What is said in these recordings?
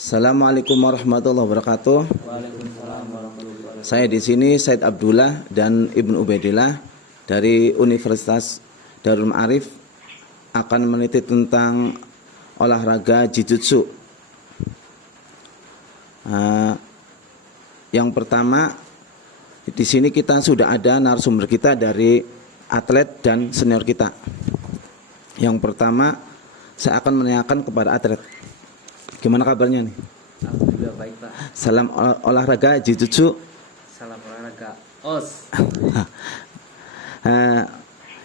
Assalamualaikum warahmatullahi wabarakatuh. Waalaikumsalam warahmatullahi wabarakatuh. Saya di sini Said Abdullah dan Ibnu Ubaidillah dari Universitas Darul Ma'arif akan meneliti tentang olahraga Jiu-Jitsu. Yang pertama, di sini kita sudah ada narasumber kita dari atlet dan senior kita. Yang pertama, saya akan menanyakan kepada atlet. Gimana kabarnya nih? Alhamdulillah baik, Pak. Salam olahraga Jiu-Jitsu. Salam olahraga OS.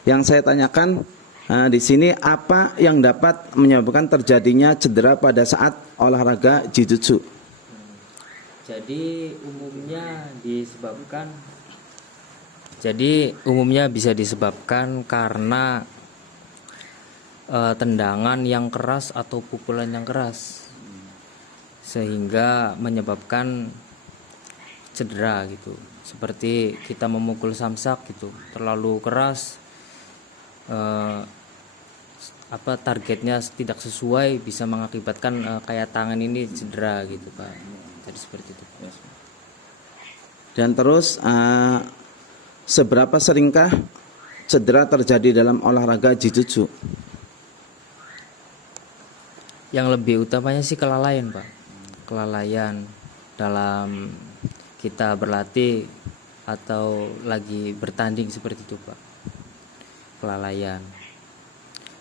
Yang saya tanyakan di sini, apa yang dapat menyebabkan terjadinya cedera pada saat olahraga Jiu-Jitsu? Jadi umumnya bisa disebabkan karena tendangan yang keras atau pukulan yang keras, sehingga menyebabkan cedera gitu. Seperti kita memukul samsak gitu, terlalu keras, targetnya tidak sesuai, bisa mengakibatkan kayak tangan ini cedera gitu, Pak. Jadi seperti itu, Pak. Dan terus seberapa seringkah cedera terjadi dalam olahraga Jiu-Jitsu? Yang lebih utamanya sih kelalaian, Pak. Kelalaian dalam kita berlatih atau lagi bertanding seperti itu, Pak. Kelalaian.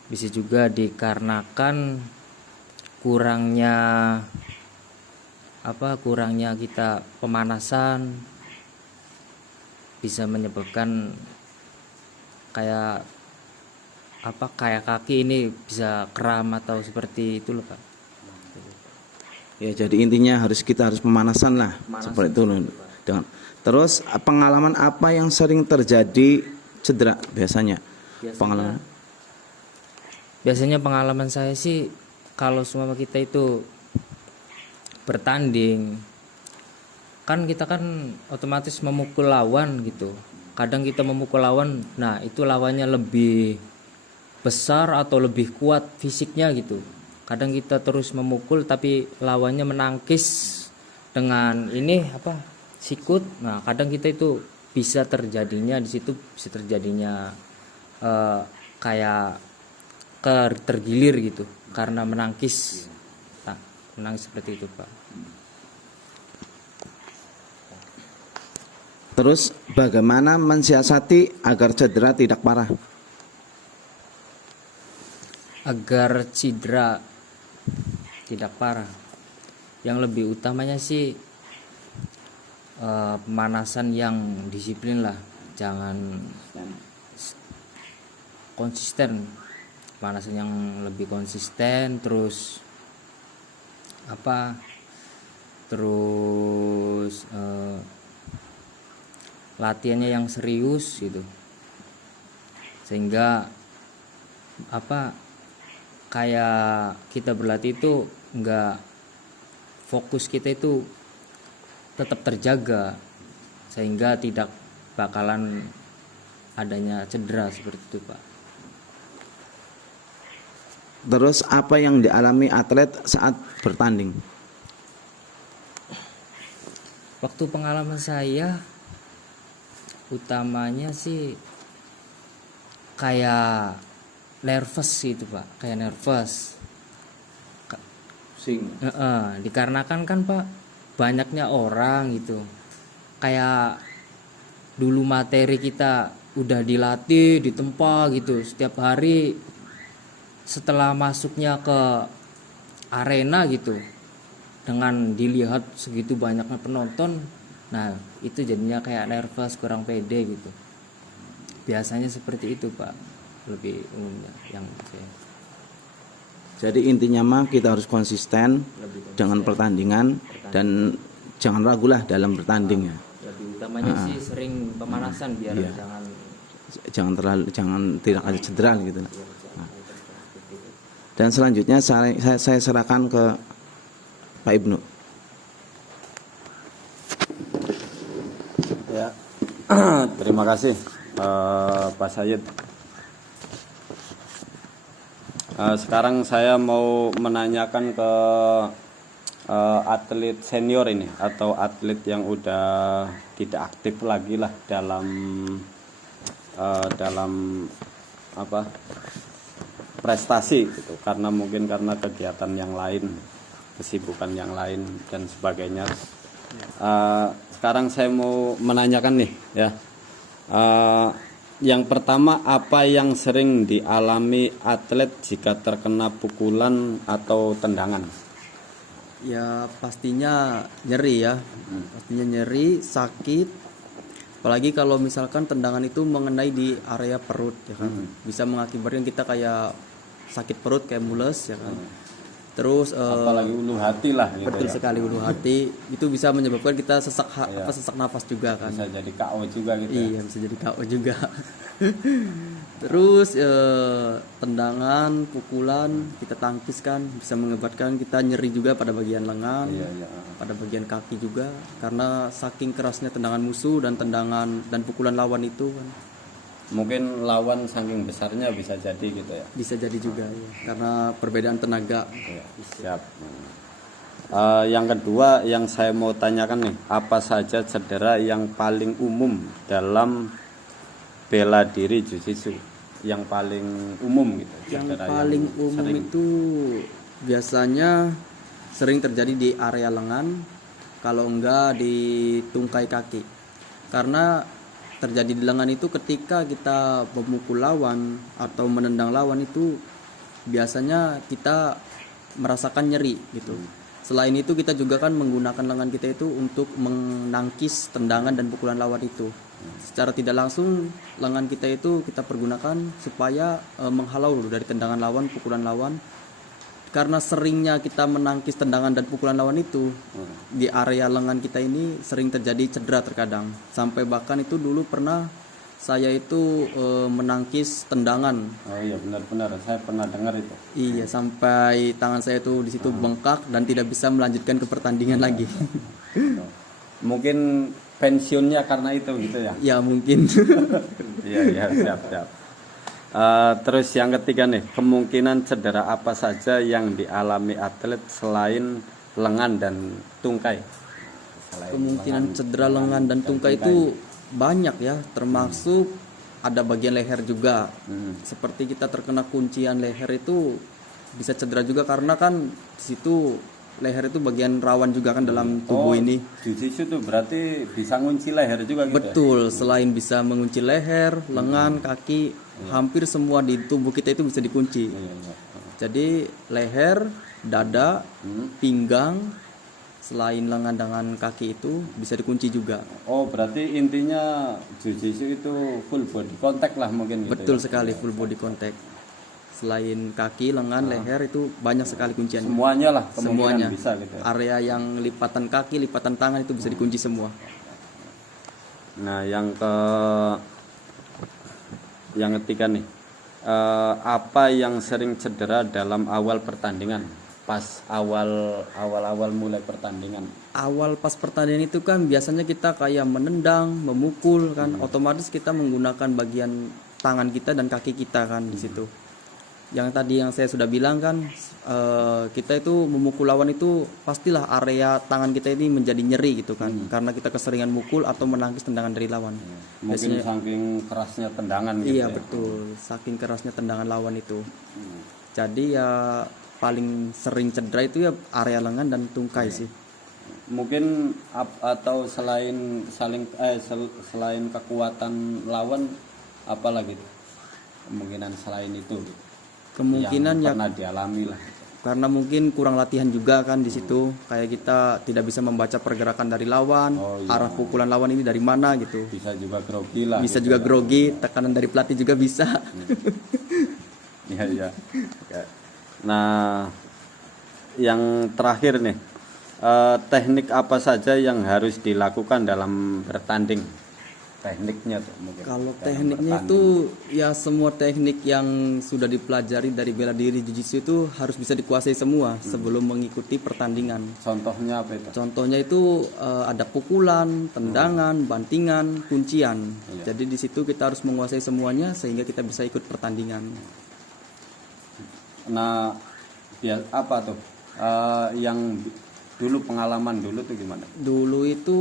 Bisa juga dikarenakan kurangnya kita pemanasan, bisa menyebabkan kayak kaki ini bisa kram atau seperti itu loh, Pak. Ya, jadi intinya kita harus pemanasan lah, seperti itu loh. Terus pengalaman apa yang sering terjadi cedera biasanya? Biasanya pengalaman saya sih, kalau semua kita itu bertanding, kita kan otomatis memukul lawan gitu. Kadang kita memukul lawan, nah itu lawannya lebih besar atau lebih kuat fisiknya gitu. Kadang kita terus memukul tapi lawannya menangkis dengan sikut. Nah, kadang kita itu bisa terjadinya tergilir gitu karena menangkis. Nah, menangkis seperti itu, Pak. Terus bagaimana mensiasati agar cedera tidak parah? Agar cedera tidak parah, yang lebih utamanya sih pemanasan yang disiplin lah, jangan konsisten, pemanasan yang lebih konsisten, terus latihannya yang serius gitu, sehingga kayak kita berlatih itu enggak, fokus kita itu tetap terjaga, sehingga tidak bakalan adanya cedera seperti itu, Pak. Terus apa yang dialami atlet saat bertanding? Waktu pengalaman saya utamanya sih kayak nervous gitu, Pak. Kayak nervous. Dikarenakan kan, Pak, banyaknya orang gitu. Kayak dulu materi kita udah dilatih, ditempa gitu setiap hari. Setelah masuknya ke arena gitu, dengan dilihat segitu banyaknya penonton, nah itu jadinya kayak nervous, kurang pede gitu. Biasanya seperti itu, Pak, lebih umumnya yang saya. Jadi intinya kita harus konsisten dengan pertandingan dan jangan ragulah dalam bertanding ya. Lebih utamanya sih sering pemanasan biar jangan tidak ada cedera gitu. Dan selanjutnya saya serahkan ke Pak Ibnu. Ya, terima kasih Pak Said. Sekarang saya mau menanyakan ke atlet senior ini atau atlet yang udah tidak aktif lagi lah dalam apa prestasi gitu, karena mungkin karena kegiatan yang lain, kesibukan yang lain dan sebagainya. Sekarang saya mau menanyakan nih ya, yang pertama, apa yang sering dialami atlet jika terkena pukulan atau tendangan? Ya pastinya nyeri ya, pastinya nyeri, sakit. Apalagi kalau misalkan tendangan itu mengenai di area perut ya kan, bisa mengakibatkan kita kayak sakit perut, kayak mules ya kan. Terus Apalagi ulu hati lah gitu betul ya. sekali, ulu hati itu bisa menyebabkan kita sesak sesak nafas juga kan. Bisa jadi KO juga gitu ya. Iya, bisa jadi KO juga. Terus tendangan, pukulan kita tangkis kan bisa mengakibatkan kita nyeri juga pada bagian lengan, Iya. pada bagian kaki juga, karena saking kerasnya tendangan musuh dan tendangan dan pukulan lawan itu kan. Mungkin lawan saking besarnya bisa jadi gitu ya. Bisa jadi juga ya, karena perbedaan tenaga. Iya, siap. Yang kedua yang saya mau tanyakan nih, apa saja cedera yang paling umum dalam bela diri jiu-jitsu? Yang paling umum gitu. Yang cedera paling umum sering. itu biasanya sering terjadi di area lengan, kalau enggak di tungkai kaki. Karena terjadi di lengan itu ketika kita memukul lawan atau menendang lawan itu biasanya kita merasakan nyeri gitu. Selain itu kita juga kan menggunakan lengan kita itu untuk menangkis tendangan dan pukulan lawan itu. Secara tidak langsung lengan kita itu kita pergunakan supaya menghalau dari tendangan lawan, pukulan lawan. Karena seringnya kita menangkis tendangan dan pukulan lawan itu, di area lengan kita ini sering terjadi cedera terkadang. Sampai bahkan itu dulu pernah saya itu menangkis tendangan. Oh iya, benar-benar saya pernah dengar itu. Iya, sampai tangan saya itu di situ bengkak dan tidak bisa melanjutkan ke pertandingan lagi. Mungkin pensiunnya karena itu gitu ya. Ya mungkin. Iya, siap. Terus yang ketiga nih, kemungkinan cedera apa saja yang dialami atlet selain lengan dan tungkai? Kemungkinan cedera lengan dan tungkai itu banyak ya, termasuk ada bagian leher juga. Seperti kita terkena kuncian leher itu bisa cedera juga, karena kan di situ leher itu bagian rawan juga kan dalam tubuh ini. Jiu-jitsu itu berarti bisa ngunci leher juga gitu. Betul, selain bisa mengunci leher, lengan, kaki, hampir semua di tubuh kita itu bisa dikunci. Iya. Jadi leher, dada, pinggang, selain lengan dengan kaki itu bisa dikunci juga. Oh, berarti intinya jiu-jitsu itu full body contact lah mungkin gitu. Betul ya? sekali, full body contact. Selain kaki, lengan, leher itu banyak sekali kunciannya. Semuanya lah kemungkinan Semuanya. bisa gitu ya. Area yang lipatan kaki, lipatan tangan itu bisa dikunci semua. Nah, yang ketiga nih, apa yang sering cedera dalam awal pertandingan, pas awal mulai pertandingan? Awal pas pertandingan itu kan biasanya kita kayak menendang, memukul kan, otomatis kita menggunakan bagian tangan kita dan kaki kita kan di situ. Yang tadi yang saya sudah bilang kan, kita itu memukul lawan itu pastilah area tangan kita ini menjadi nyeri gitu kan, karena kita keseringan mukul atau menangkis tendangan dari lawan. Mungkin saking kerasnya tendangan gitu. Iya ya. betul, saking kerasnya tendangan lawan itu. Jadi ya paling sering cedera itu ya area lengan dan tungkai sih. Mungkin atau selain kekuatan lawan, apa lagi kemungkinan selain itu? Kemungkinan yang ya pernah dialami lah. karena mungkin kurang latihan juga kan di situ, kayak kita tidak bisa membaca pergerakan dari lawan, arah pukulan lawan ini dari mana gitu. Bisa juga grogi lah. Bisa gitu juga ya. grogi, tekanan dari pelatih juga bisa. Iya. Oke. Nah, yang terakhir nih, teknik apa saja yang harus dilakukan dalam bertanding? Tekniknya tuh mungkin. Kalau dalam tekniknya bertanding. itu ya semua teknik yang sudah dipelajari dari bela diri jiu-jitsu itu harus bisa dikuasai semua sebelum mengikuti pertandingan. Contohnya apa itu? Contohnya itu ada pukulan, tendangan, bantingan, kuncian. Jadi di situ kita harus menguasai semuanya sehingga kita bisa ikut pertandingan. Nah, apa tuh yang dulu pengalaman dulu tuh gimana? Dulu itu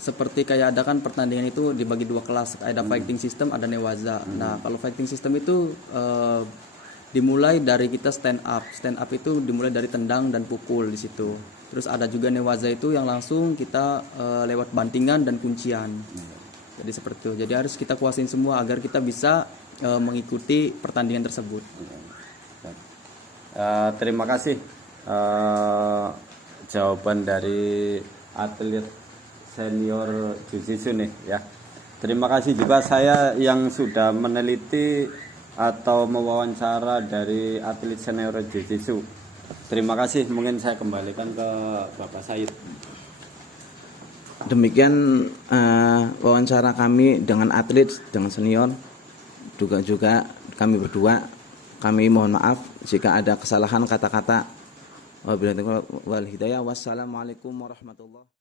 seperti kayak ada kan pertandingan itu dibagi dua kelas, ada fighting system, ada newaza. Nah, kalau fighting system itu dimulai dari kita stand up. Stand up itu dimulai dari tendang dan pukul di situ. Terus ada juga newaza itu yang langsung kita lewat bantingan dan kuncian. Jadi seperti itu. Jadi harus kita kuasain semua agar kita bisa mengikuti pertandingan tersebut. Terima kasih jawaban dari atlet senior Jiu-Jitsu nih ya. Terima kasih juga saya yang sudah meneliti atau mewawancara dari atlet senior Jiu-Jitsu. Terima kasih, mungkin saya kembalikan ke Bapak Said. Demikian wawancara kami dengan atlet, dengan senior, juga kami berdua. Kami mohon maaf jika ada kesalahan kata-kata. Wabillahi taufiq wal hidayah. Wassalamualaikum warahmatullahi wabarakatuh.